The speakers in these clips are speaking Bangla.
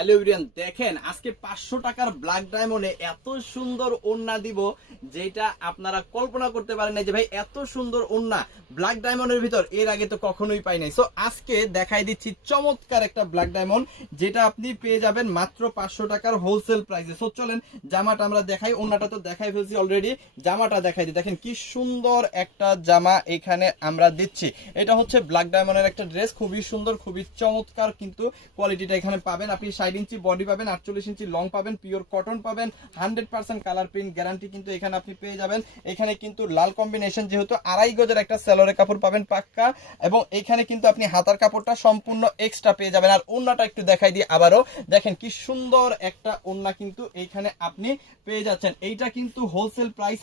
হ্যালো এভরিওয়ান, দেখেন আজকে 500 টাকার ব্ল্যাক ডায়মন্ডে এত সুন্দর ওড়না দিব যেটা আপনারা কল্পনা করতে পারেন না যে ভাই এত সুন্দর ওড়না ব্ল্যাক ডায়মন্ডের ভিতর এর আগে তো কখনোই পাই নাই। সো আজকে দেখাই দিচ্ছি চমৎকার একটা ব্ল্যাক ডায়মন্ড যেটা আপনি পেয়ে যাবেন মাত্র 500 টাকার হোলসেল প্রাইসে। সো চলেন জামাটা আমরা দেখাই, ওড়নাটা তো দেখাই ফেলছি অলরেডি, জামাটা দেখাই দিই। দেখেন কি সুন্দর একটা জামা এখানে আমরা দিচ্ছি। এটা হচ্ছে ব্ল্যাক ডায়মন্ডের একটা ড্রেস, খুবই সুন্দর, খুবই চমৎকার কিন্তু কোয়ালিটিটা এখানে পাবেন। আপনি 60 ইঞ্চি বডি পাবেন, 48 ইঞ্চি লং পাবেন, পিওর কটন পাবেন, 100% কালার প্রিন্ট গ্যারান্টি কিন্তু এখানে আপনি পেয়ে যাবেন। এখানে কিন্তু লাল কম্বিনেশন, যেহেতু 2.5 গজের একটা সেলরের কাপড় পাবেন পাক্কা, এবং এখানে কিন্তু আপনি হাতার কাপড়টা সম্পূর্ণ এক্সট্রা পেয়ে যাবেন। আর ওড়নাটা একটু দেখাই দিই আবারও, দেখেন কি সুন্দর একটা ওড়না কিন্তু এইখানে আপনি পেয়ে যাচ্ছেন। এইটা কিন্তু হোলসেল প্রাইস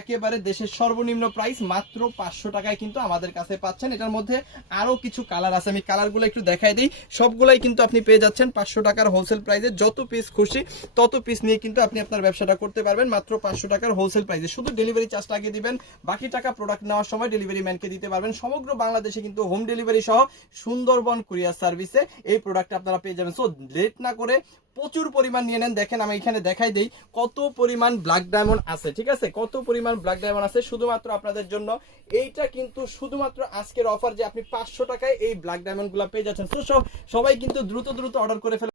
একেবারে দেশের সর্বনিম্ন প্রাইস মাত্র 500 টাকায় কিন্তু আমাদের কাছে পাচ্ছেন। এটার মধ্যে আরো কিছু কালার আছে, আমি কালারগুলো একটু দেখাই দিই। সবগুলাই কিন্তু আপনি পেয়ে যাচ্ছেন 500 টাকার হোলসেল প্রাইসে। যত পিস খুশি তত পিস নিয়ে কিন্তু আপনি আপনার ব্যবসাটা করতে পারবেন মাত্র 500 টাকার হোলসেল প্রাইসে। শুধু ডেলিভারি চার্জটা আগে দিবেন, বাকি টাকা প্রোডাক্ট নেওয়ার সময় ডেলিভারি ম্যানকে দিতে পারবেন। সমগ্র বাংলাদেশে কিন্তু হোম ডেলিভারি সহ সুন্দরবন কুরিয়ার সার্ভিসে এই প্রোডাক্ট আপনারা পেয়ে যাবেন। সো লেট না করে প্রচুর পরিমাণ নিয়ে নেন। দেখেন আমি এখানে দেখাই দেই কত পরিমাণ ব্ল্যাক ডায়মন্ড আছে, ঠিক আছে, কত পরিমাণ ব্ল্যাক ডায়মন্ড আছে শুধুমাত্র আপনাদের জন্য। এইটা কিন্তু শুধুমাত্র আজকের অফার যে আপনি 500 টাকায় এই ব্ল্যাক ডায়মন্ড গুলা পেয়ে যাচ্ছেন। তো সবাই কিন্তু দ্রুত অর্ডার করে ফেলেন।